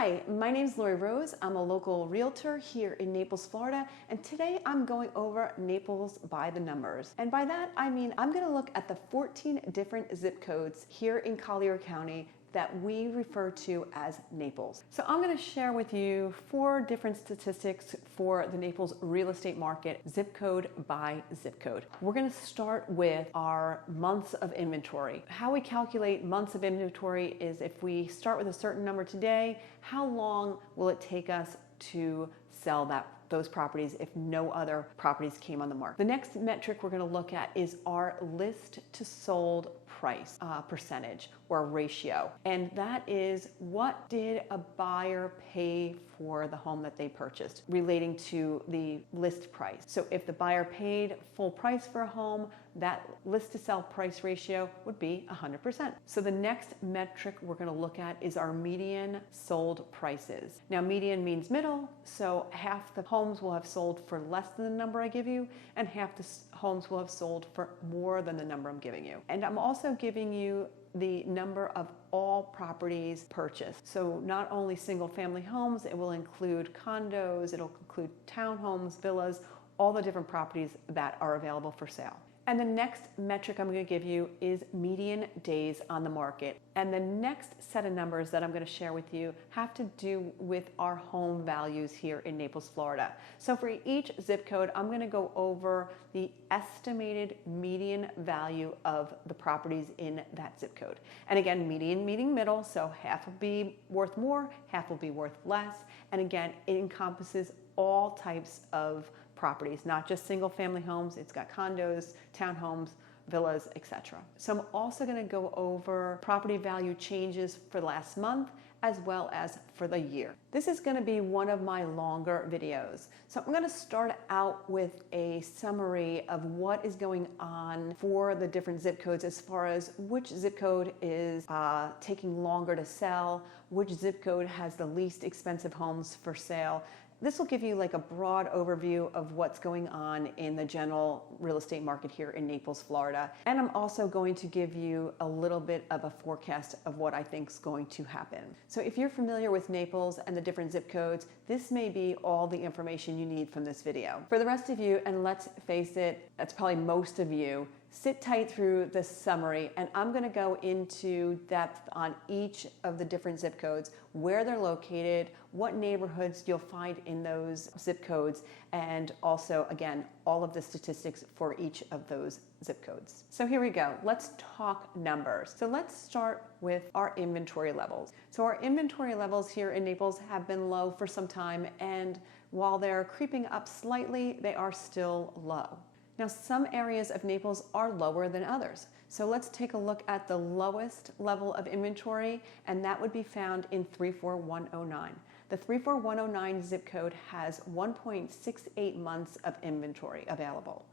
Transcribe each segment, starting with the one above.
Hi, my name is Laurie Rose. I'm a local realtor here in Naples, Florida, and today I'm going over Naples by the numbers. And by that, I mean I'm going to look at the 14 different zip codes here in Collier County that we refer to as Naples. So I'm going to share with you 4 different statistics for the Naples real estate market, zip code by zip code. We're going to start with our months of inventory. How we calculate months of inventory is if we start with a certain number today, how long will it take us to sell those properties if no other properties came on the market. The next metric we're going to look at is our list to sold price percentage or ratio, and that is what did a buyer pay for the home that they purchased relating to the list price. So if the buyer paid full price for a home, that list to sell price ratio would be 100%. So the next metric we're going to look at is our median sold prices. Now median means middle, so half the homes will have sold for less than the number I give you, and half the homes will have sold for more than the number I'm giving you. And I'm also giving you the number of all properties purchased. So not only single family homes, it will include condos, it'll include townhomes, villas, all the different properties that are available for sale. And the next metric I'm going to give you is median days on the market. And the next set of numbers that I'm going to share with you have to do with our home values here in Naples, Florida. So for each zip code, I'm going to go over the estimated median value of the properties in that zip code. And again, median meaning middle, so half will be worth more, half will be worth less. And again, it encompasses all types of properties, not just single family homes. It's got condos, townhomes, villas, etc. So I'm also going to go over property value changes for the last month as well as for the year. This is going to be one of my longer videos. So I'm going to start out with a summary of what is going on for the different zip codes as far as which zip code is taking longer to sell, which zip code has the least expensive homes for sale. This will give you like a broad overview of what's going on in the general real estate market here in Naples, Florida. And I'm also going to give you a little bit of a forecast of what I think is going to happen. So if you're familiar with Naples and the different zip codes, this may be all the information you need from this video. For the rest of you, and let's face it, that's probably most of you, sit tight through the summary, and I'm going to go into depth on each of the different zip codes, where they're located, what neighborhoods you'll find in those zip codes, and also, again, all of the statistics for each of those zip codes. So here we go. Let's talk numbers. So let's start with our inventory levels. So our inventory levels here in Naples have been low for some time, and while they're creeping up slightly, they are still low. Now, some areas of Naples are lower than others. So let's take a look at the lowest level of inventory, and that would be found in 34109. The 34109 zip code has 1.68 months of inventory available.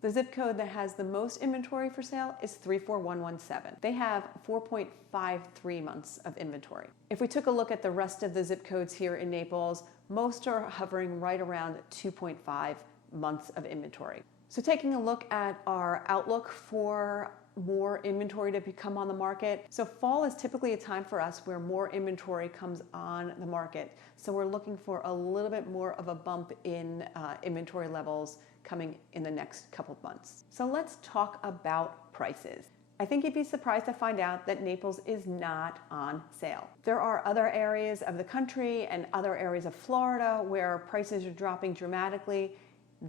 The zip code that has the most inventory for sale is 34117. They have 4.53 months of inventory. If we took a look at the rest of the zip codes here in Naples, most are hovering right around 2.5 months of inventory. So taking a look at our outlook for more inventory to come on the market. So fall is typically a time for us where more inventory comes on the market. So we're looking for a little bit more of a bump in inventory levels coming in the next couple of months. So let's talk about prices. I think you'd be surprised to find out that Naples is not on sale. There are other areas of the country and other areas of Florida where prices are dropping dramatically.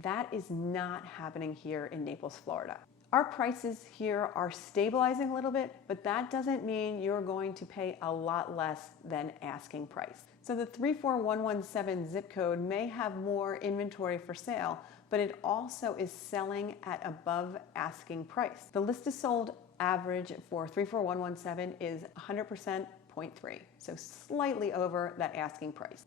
That is not happening here in Naples, Florida. Our prices here are stabilizing a little bit, but that doesn't mean you're going to pay a lot less than asking price. So the 34117 zip code may have more inventory for sale, but it also is selling at above asking price. The list is sold average for 34117 is 100% 0.3, so slightly over that asking price.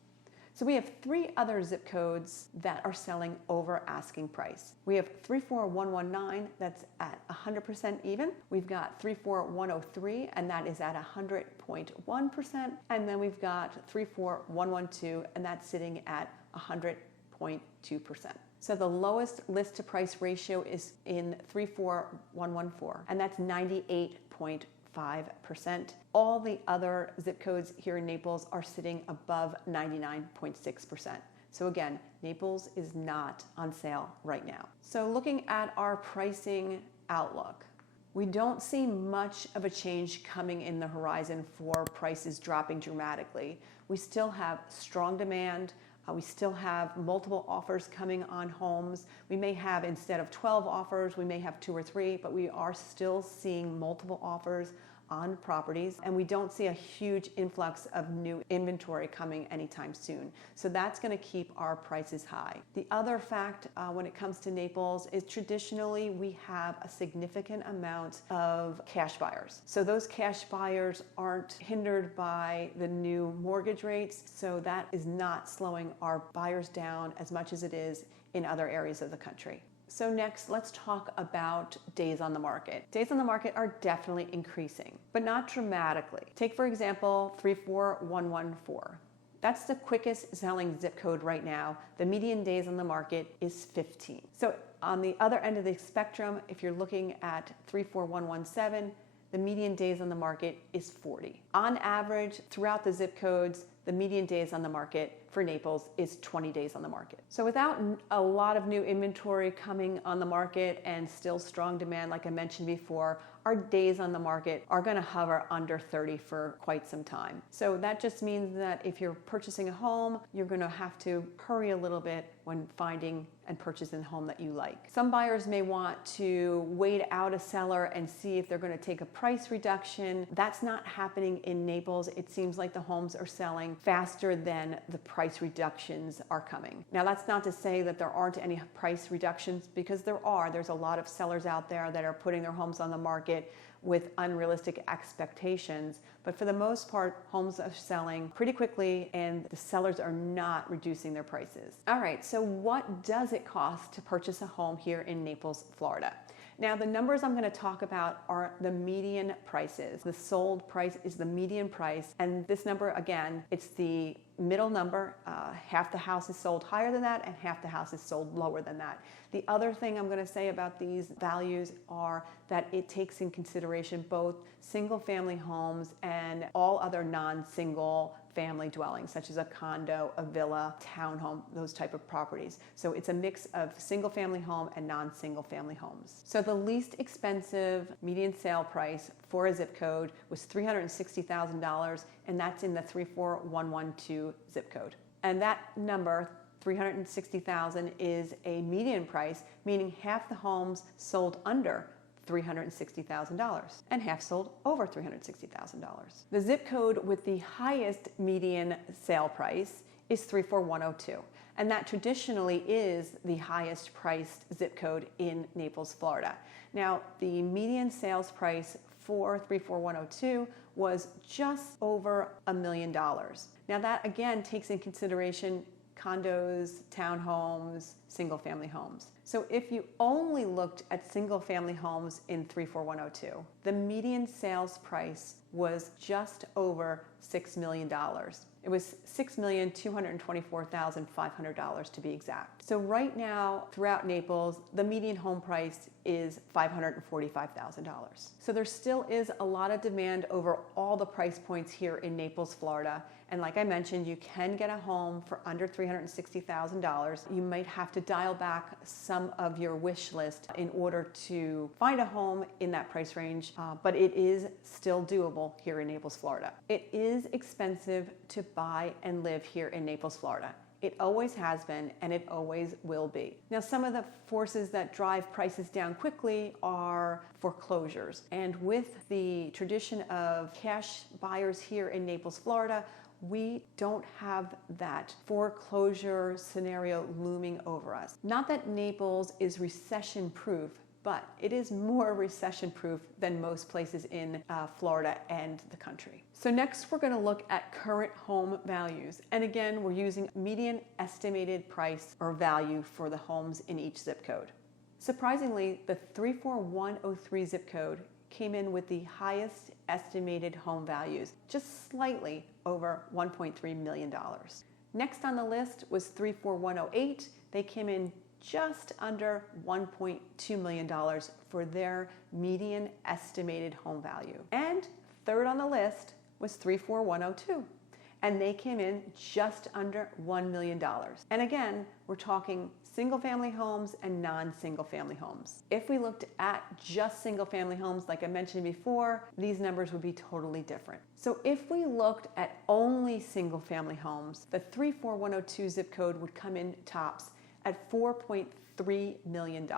So we have 3 other zip codes that are selling over asking price. We have 34119, that's at 100% even. We've got 34103, and that is at 100.1%. And then we've got 34112, and that's sitting at 100.2%. So the lowest list to price ratio is in 34114, and that's 98.4%. All the other zip codes here in Naples are sitting above 99.6%. So again, Naples is not on sale right now. So looking at our pricing outlook, we don't see much of a change coming in the horizon for prices dropping dramatically. We still have strong demand. We still have multiple offers coming on homes. We may have, instead of 12 offers, we may have 2 or 3, but we are still seeing multiple offers on properties, and we don't see a huge influx of new inventory coming anytime soon. So that's going to keep our prices high. The other fact when it comes to Naples is traditionally we have a significant amount of cash buyers. So those cash buyers aren't hindered by the new mortgage rates, so that is not slowing our buyers down as much as it is in other areas of the country. So next, let's talk about days on the market. Days on the market are definitely increasing, but not dramatically. Take, for example, 34114. That's the quickest selling zip code right now. The median days on the market is 15. So on the other end of the spectrum, if you're looking at 34117, the median days on the market is 40. On average, throughout the zip codes, the median days on the market for Naples is 20 days on the market. So without a lot of new inventory coming on the market and still strong demand, like I mentioned before, our days on the market are going to hover under 30 for quite some time. So that just means that if you're purchasing a home, you're going to have to hurry a little bit when finding and purchasing a home that you like. Some buyers may want to wait out a seller and see if they're going to take a price reduction. That's not happening in Naples. It seems like the homes are selling faster than the price reductions are coming. Now, that's not to say that there aren't any price reductions, because there are. There's a lot of sellers out there that are putting their homes on the market with unrealistic expectations. But for the most part, homes are selling pretty quickly and the sellers are not reducing their prices. All right, so what does it cost to purchase a home here in Naples, Florida? Now, the numbers I'm going to talk about are the median prices. The sold price is the median price, and this number, again, it's the middle number. Half the house is sold higher than that and half the house is sold lower than that. The other thing I'm going to say about these values are that it takes in consideration both single family homes and all other non-single family dwellings, such as a condo, a villa, townhome, those type of properties. So it's a mix of single family home and non-single family homes. So the least expensive median sale price for a zip code was $360,000, and that's in the 34112 zip code. And that number, 360,000, is a median price, meaning half the homes sold under $360,000 and half sold over $360,000. The zip code with the highest median sale price is 34102, and that traditionally is the highest priced zip code in Naples, Florida. Now, the median sales price for 34102 was just over $1 million. Now, that again takes in consideration condos, townhomes, single family homes. So if you only looked at single family homes in 34102, the median sales price was just over $6 million. It was $6,224,500 to be exact. So right now, throughout Naples, the median home price is $545,000. So there still is a lot of demand over all the price points here in Naples, Florida. And like I mentioned, you can get a home for under $360,000. You might have to dial back some of your wish list in order to find a home in that price range, but it is still doable here in Naples, Florida. It is expensive to buy and live here in Naples, Florida. It always has been, and it always will be. Now, some of the forces that drive prices down quickly are foreclosures. And with the tradition of cash buyers here in Naples, Florida, we don't have that foreclosure scenario looming over us. Not that Naples is recession-proof, but it is more recession-proof than most places in Florida and the country. So next, we're going to look at current home values. And again, we're using median estimated price or value for the homes in each zip code. Surprisingly, the 34103 zip code came in with the highest estimated home values, just slightly over $1.3 million. Next on the list was 34108. They came in just under $1.2 million for their median estimated home value. And third on the list was 34102. And they came in just under $1 million. And again, we're talking single family homes and non-single family homes. If we looked at just single family homes, like I mentioned before, these numbers would be totally different. So if we looked at only single family homes, the 34102 zip code would come in tops at $4.3 million.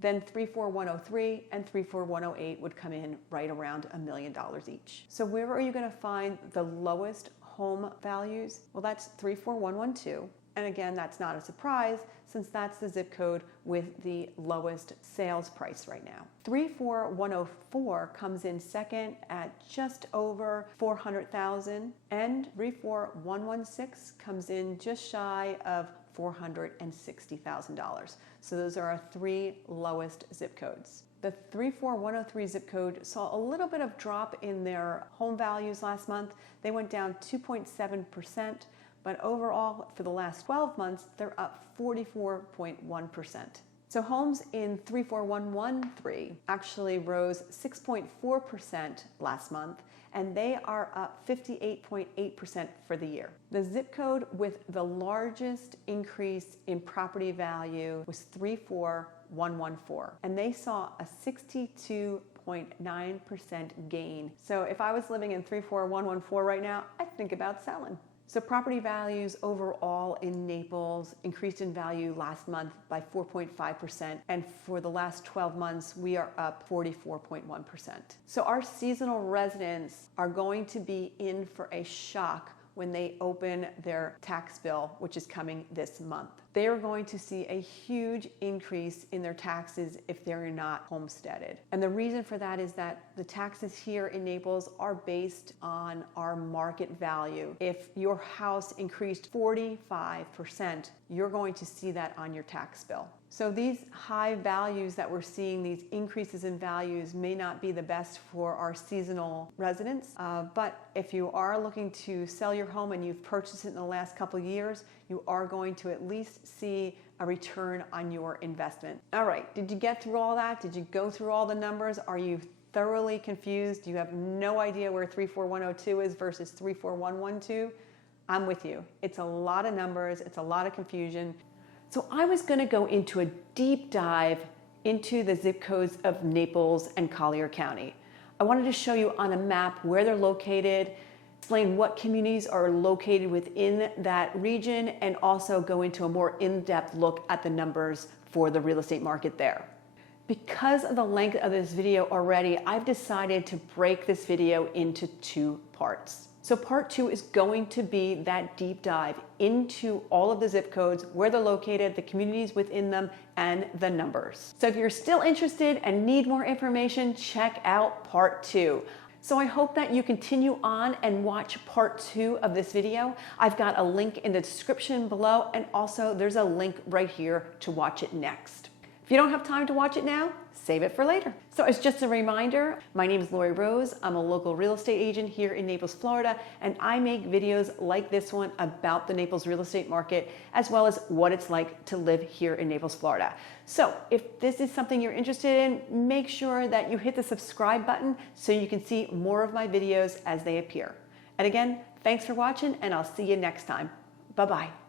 Then 34103 and 34108 would come in right around $1 million each. So where are you going to find the lowest home values? Well, that's 34112. And again, that's not a surprise since that's the zip code with the lowest sales price right now. 34104 comes in second at just over $400,000, and 34116 comes in just shy of $460,000. So those are our three lowest zip codes. The 34103 zip code saw a little bit of drop in their home values last month. They went down 2.7%, but overall for the last 12 months, they're up 44.1%. So homes in 34113 actually rose 6.4% last month, and they are up 58.8% for the year. The zip code with the largest increase in property value was 34114, and they saw a 62.9% gain. So if I was living in 34114 right now, I'd think about selling. So property values overall in Naples increased in value last month by 4.5%, and for the last 12 months, we are up 44.1%. So our seasonal residents are going to be in for a shock when they open their tax bill, which is coming this month. They are going to see a huge increase in their taxes if they're not homesteaded. And the reason for that is that the taxes here in Naples are based on our market value. If your house increased 45%, you're going to see that on your tax bill. So these high values that we're seeing, these increases in values, may not be the best for our seasonal residents, but if you are looking to sell your home and you've purchased it in the last couple of years, you are going to at least see a return on your investment. All right, did you get through all that? Did you go through all the numbers? Are you thoroughly confused? You have no idea where 34102 is versus 34112? I'm with you. It's a lot of numbers, it's a lot of confusion. So I was going to go into a deep dive into the zip codes of Naples and Collier County. I wanted to show you on a map where they're located, explain what communities are located within that region, and also go into a more in-depth look at the numbers for the real estate market there. Because of the length of this video already, I've decided to break this video into two parts. So part two is going to be that deep dive into all of the zip codes, where they're located, the communities within them, and the numbers. So if you're still interested and need more information, check out part two. So I hope that you continue on and watch part two of this video. I've got a link in the description below, and also there's a link right here to watch it next. If you don't have time to watch it now, save it for later. So as just a reminder, my name is Laurie Rose. I'm a local real estate agent here in Naples, Florida, and I make videos like this one about the Naples real estate market, as well as what it's like to live here in Naples, Florida. So if this is something you're interested in, make sure that you hit the subscribe button so you can see more of my videos as they appear. And again, thanks for watching, and I'll see you next time. Bye-bye.